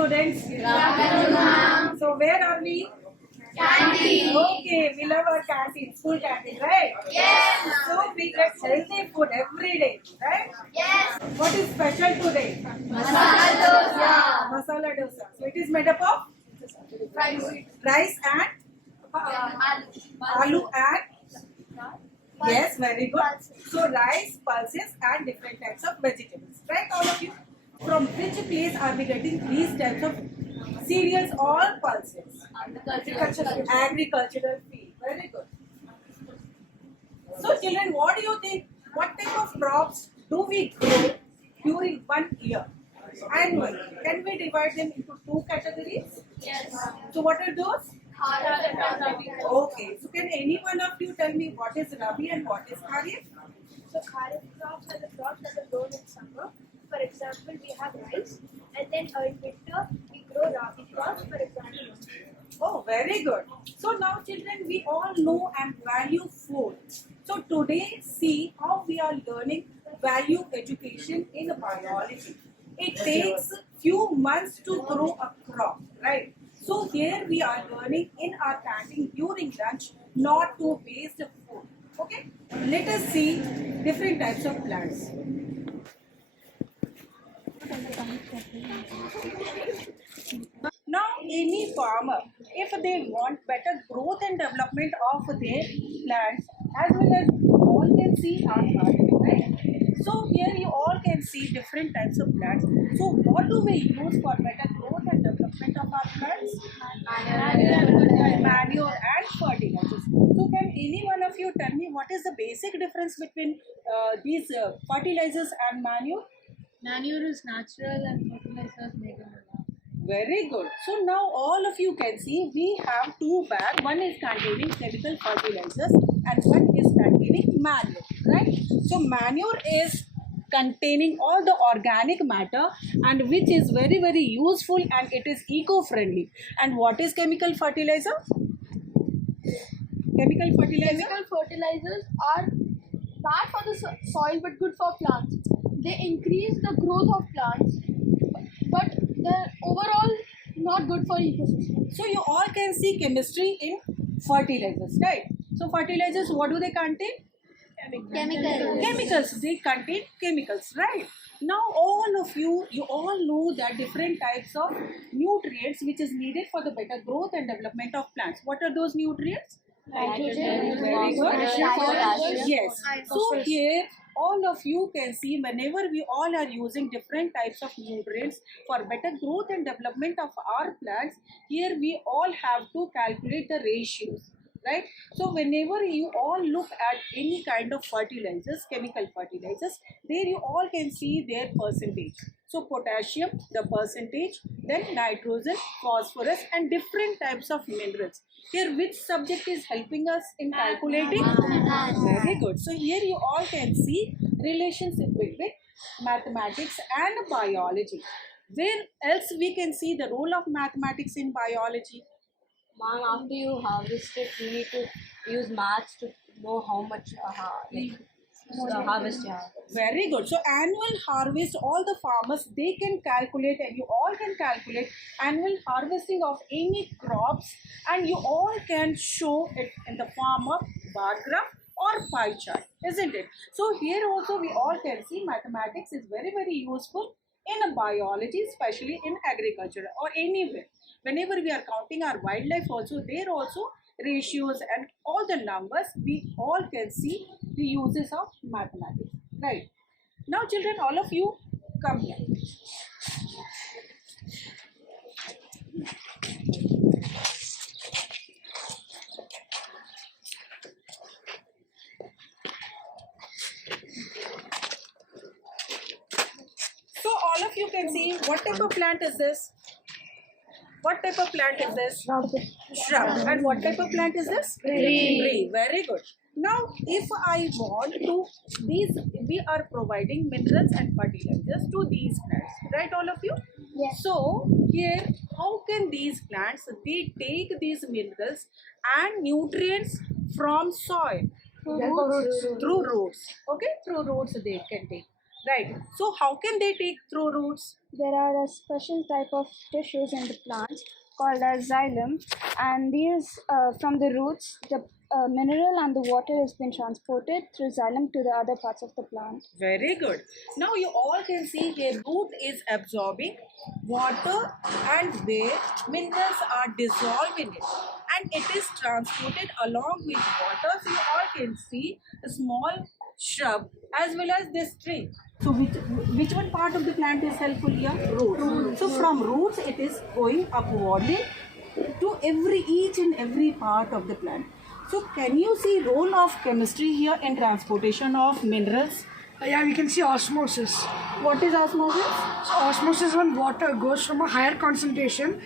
students. Good afternoon, ma'am. So where are we? Canteen. Okay, we love our canteen, school canteen, right? Yes. So we get healthy food every day, right? Yes. What is special today? Masala dosa. Masala dosa. So it is made up of rice and aloo and yes, very good. So rice, pulses and different types of vegetables, right? All of you. From which place are we getting these types of cereals or pulses? Agricultural field. Very good. So children, what do you think? What type of crops do we grow during 1 year? Annually. Can we divide them into 2 categories? Yes. So what are those? Kharif. Okay. So can any one of you tell me what is Rabi and what is Kharif? So Kharif crops are the crops that are grown in summer. For example, we have rice, and then in winter we grow Rabi crops. For example, Oh, very good. So now children, we all know and value food. So today, see how we are learning value education in biology. It takes few months to grow a crop, right? So here we are learning in our canteen during lunch not to waste the food. Okay? Let us see different types of plants. Now, any farmer, if they want better growth and development of their plants, as well as all can see our garden, right? So here you all can see different types of plants. So what do we use for better growth and development of our plants? Manure and fertilizers. So can any one of you tell me what is the basic difference between these fertilizers and manure? Manure is natural and fertilizers made in the lab. Very good. So now all of you can see we have 2 bags. One is containing chemical fertilizers and one is containing manure, right? So manure is containing all the organic matter and which is very useful and it is eco-friendly. And what is chemical fertilizer? Chemical fertilizer? Chemical fertilizers are bad for the soil but good for plants. They increase the growth of plants, but they're overall not good for ecosystem. So you all can see chemistry in fertilizers, right? So fertilizers, what do they contain? Chemicals. They contain chemicals, right? Now all of you all know that different types of nutrients which is needed for the better growth and development of plants. What are those nutrients? Nitrogen, Very good. phosphorus, Yes. So here all of you can see whenever we all are using different types of nutrients for better growth and development of our plants, here we all have to calculate the ratios, right? So whenever you all look at any kind of fertilizers, chemical fertilizers, there you all can see their percentage. So potassium, the percentage, then nitrogen, phosphorus and different types of minerals. Here which subject is helping us in calculating? Very good. So here you all can see relationship between mathematics and biology. Where else we can see the role of mathematics in biology? Ma'am, after you harvest it, you need to use maths to know how much harvest you have. Very good. So annual harvest, all the farmers, they can calculate and you all can calculate annual harvesting of any crops and you all can show it in the form of bar graph or pie chart, isn't it? So here also we all can see mathematics is very useful in biology, especially in agriculture or anywhere. Whenever we are counting our wildlife also, there also ratios and all the numbers, we all can see the uses of mathematics, right? Now children, all of you come here. So all of you can see what type of plant is this? What type of plant is this? Shrub. And what type of plant is this? Tree. Very good. Now, if I want to, we are providing minerals and fertilizers to these plants, right, all of you? Yes. So, here, how can these plants, they take these minerals and nutrients from soil? Through roots. Okay, through roots they can take. Right. So how can they take through roots? There are a special type of tissues in the plants called as xylem, and these from the roots, the mineral and the water has been transported through xylem to the other parts of the plant. Very good. Now you all can see here root is absorbing water and where minerals are dissolved in it, and it is transported along with water. So you all can see a small shrub as well as this tree. So which one part of the plant is helpful here? Roots. So from roots it is going upwardly to each and every part of the plant. So can you see role of chemistry here in transportation of minerals? Yeah, we can see osmosis. What is osmosis? So osmosis, when water goes from a higher concentration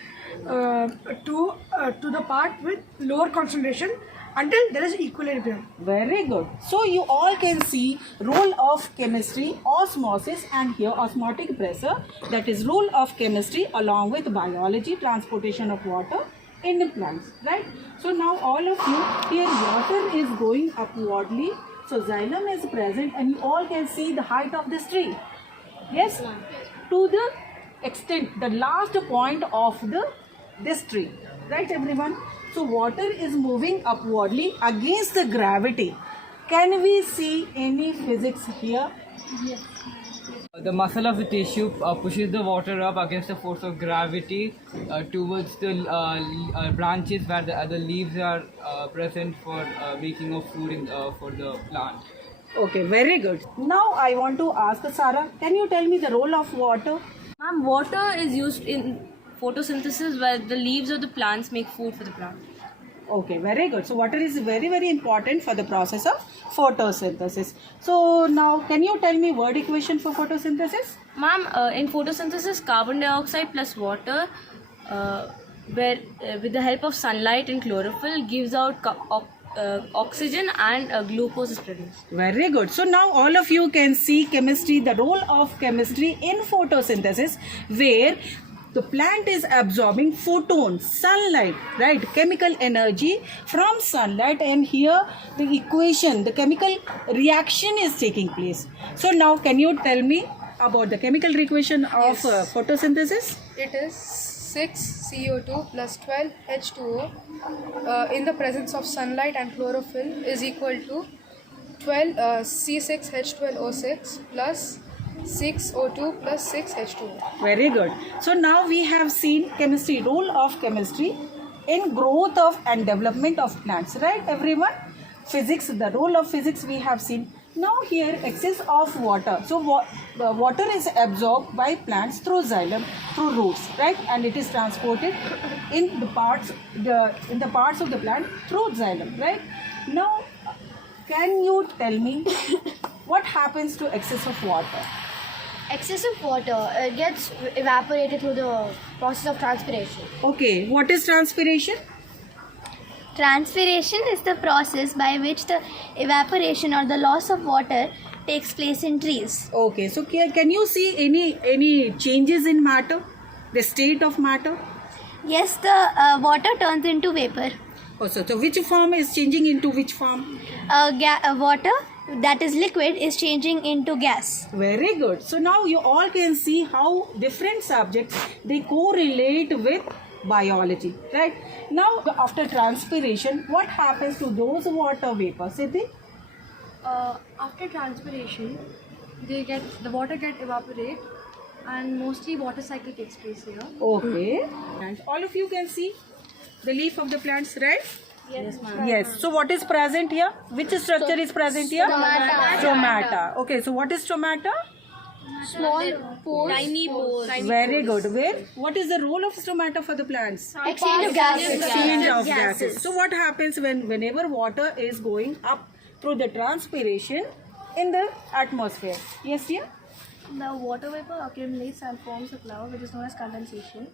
to the part with lower concentration until there is equilibrium. Very good. So you all can see role of chemistry, osmosis, and here osmotic pressure. That is role of chemistry along with biology, transportation of water in the plants, right? So now all of you, here water is going upwardly. So xylem is present and you all can see the height of this tree. Yes? To the extent, the last point of this tree. Right everyone? So water is moving upwardly against the gravity. Can we see any physics here? Yes. The muscle of the tissue pushes the water up against the force of gravity towards the branches where the other leaves are present for making of food for the plant. Okay, very good. Now I want to ask Sarah, can you tell me the role of water? Ma'am, water is used in photosynthesis where the leaves of the plants make food for the plant. Okay, very good. So water is very, very important for the process of photosynthesis. So now can you tell me word equation for photosynthesis? Ma'am, in photosynthesis, carbon dioxide plus water where with the help of sunlight and chlorophyll gives out oxygen and glucose is produced. Very good. So now all of you can see chemistry, the role of chemistry in photosynthesis, where the plant is absorbing photons, sunlight, right? Chemical energy from sunlight, and here the equation, the chemical reaction is taking place. So now can you tell me about the chemical equation of photosynthesis? It is 6 CO2 plus 12 H2O in the presence of sunlight and chlorophyll is equal to 12 C6 H12O6 plus 6 O2 plus 6 H2O. Very good. So now we have seen chemistry, role of chemistry in growth of and development of plants, right everyone? Physics, the role of physics we have seen. Now here excess of water. So the water is absorbed by plants through xylem, through roots, right? And it is transported in the parts of the plant through xylem, right? Now can you tell me what happens to excess of water? Excessive water gets evaporated through the process of transpiration. Okay, what is transpiration? Transpiration is the process by which the evaporation or the loss of water takes place in trees. Okay, so can you see any changes in matter, the state of matter? Yes, the water turns into vapor. Oh, so which form is changing into which form? Water that is liquid is changing into gas. Very good. So now you all can see how different subjects, they correlate with biology, right? Now after transpiration, what happens to those water vapors, Siddhi? After transpiration, the water get evaporate, and mostly water cycle takes place here. Okay. And all of you can see the leaf of the plants, right? Yes, ma'am. Yes. So what is present here? Which structure is present here? Stomata. Okay. So what is stomata? Small pores. Tiny pores. Very good. Where? What is the role of stomata for the plants? Exchange of gases. Exchange of gases. So what happens whenever water is going up through the transpiration in the atmosphere? Yes, dear? The water vapor accumulates and forms a cloud, which is known as condensation.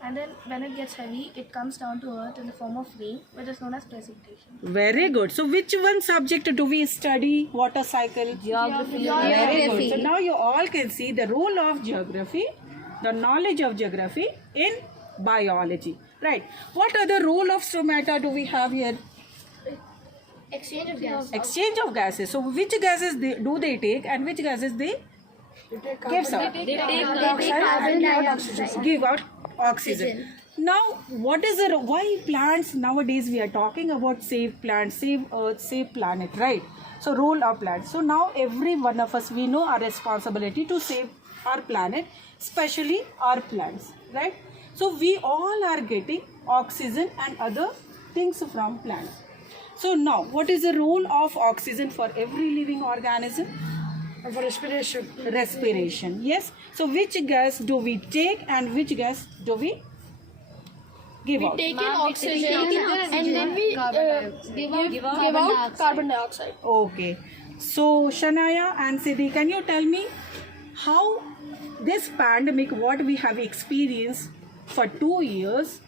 And then when it gets heavy, it comes down to earth in the form of rain, which is known as precipitation. Very good. So which one subject do we study? Water cycle? Geography. Very good. So now you all can see the role of geography, the knowledge of geography in biology. Right. What other role of stomata do we have here? Exchange of gases. Exchange of gases. So which gases do they take and which gases they Gives out. Carbon dioxide. Give out oxygen. Now, what is the why plants nowadays we are talking about save plants, save earth, save planet, right? So role of plants. So now every one of us, we know our responsibility to save our planet, especially our plants, right? So we all are getting oxygen and other things from plants. So now, what is the role of oxygen for every living organism? For respiration. Respiration, yes. So which gas do we take and which gas do we give out? Take in oxygen and then we give out carbon dioxide. Okay. So Shania and Siddhi, can you tell me how this pandemic, what we have experienced for 2 years,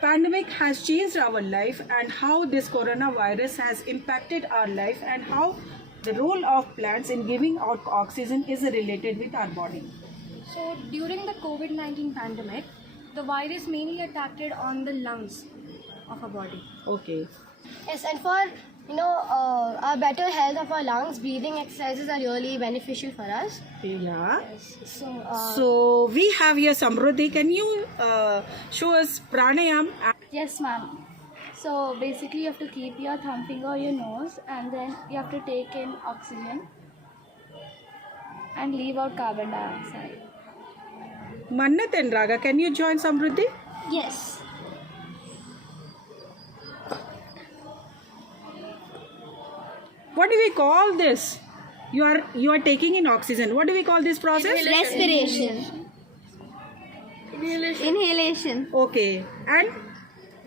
pandemic has changed our life, and how this coronavirus has impacted our life, and how the role of plants in giving out oxygen is related with our body? So during the COVID-19 pandemic, the virus mainly attacked on the lungs of our body. Okay. Yes, and for our better health of our lungs, breathing exercises are really beneficial for us. Yeah. So, So we have here Samruddhi. Can you show us pranayam? Yes, ma'am. So basically you have to keep your thumb finger on your nose, and then you have to take in oxygen and leave out carbon dioxide. Mannat and Raga, can you join Samruddhi? yes. What do we call this? You are taking in oxygen. What do we call this process? Respiration. Inhalation. Okay. And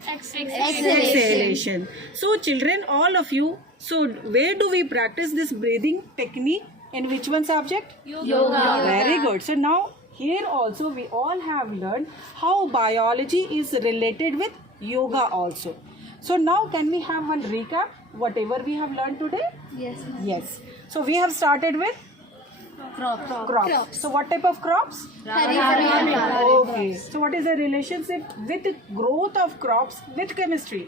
exhalation. So children, all of you, so where do we practice this breathing technique? In which one subject? Yoga. Very good. So now here also we all have learned how biology is related with yoga also. So now can we have one recap whatever we have learned today? Yes, ma'am. Yes. So we have started with crops. So what type of crops? Okay. So what is the relationship with growth of crops with chemistry?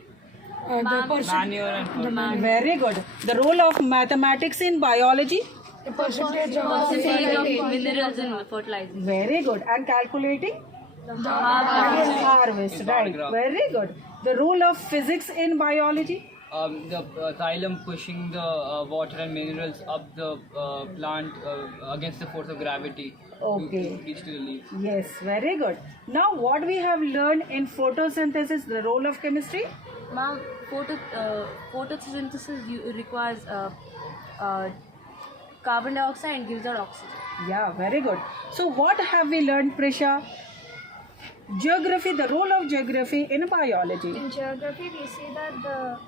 Manure and Very good. The role of mathematics in biology? The percentage of Percentage of minerals in fertilizer. Very good. And calculating? Harvest. Right. Very good. The role of physics in biology? the xylem pushing the water and minerals up the plant against the force of gravity Okay. to reach to the leaf. Yes, very good. Now what we have learned in photosynthesis, the role of chemistry? Ma'am, photosynthesis requires carbon dioxide and gives out oxygen. Yeah, very good. So what have we learned, Prisha? Geography, the role of geography in biology. In geography, we see that the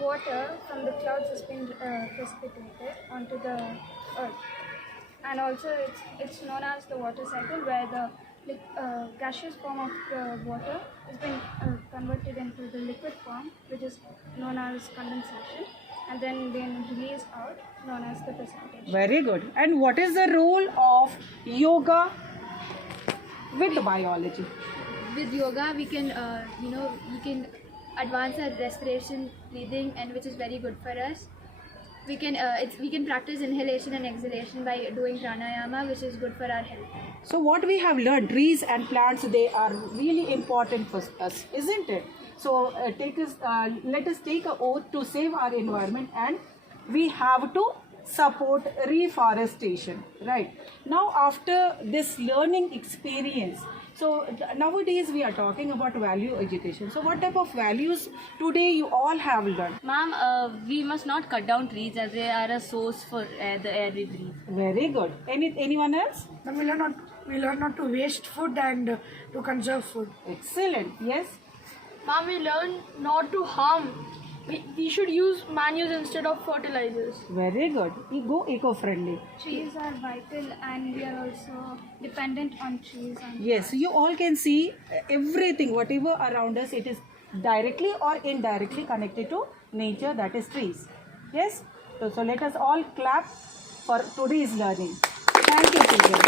water from the clouds has been precipitated onto the earth, and also it's known as the water cycle, where the gaseous form of the water has been converted into the liquid form, which is known as condensation, and then being released out, known as the precipitation. Very good. And what is the role of yoga with biology? With yoga, we can we can advance our respiration, breathing, and which is very good for us. We can practice inhalation and exhalation by doing pranayama, which is good for our health. So what we have learned, trees and plants, they are really important for us, isn't it? So let us take an oath to save our environment, and we have to support reforestation, right? Now after this learning experience, so nowadays we are talking about value education. So what type of values today you all have learned? Ma'am, we must not cut down trees as they are a source for the air we breathe. Very good. Anyone else? Then we learn not to waste food and to conserve food. Excellent. Yes. Ma'am, we learn not to harm. We should use manures instead of fertilizers. Very good. Go eco-friendly. Trees are vital, and we are also dependent on trees. Yes, you all can see everything, whatever around us, it is directly or indirectly connected to nature, that is trees. Yes? So let us all clap for today's learning. Thank you, children.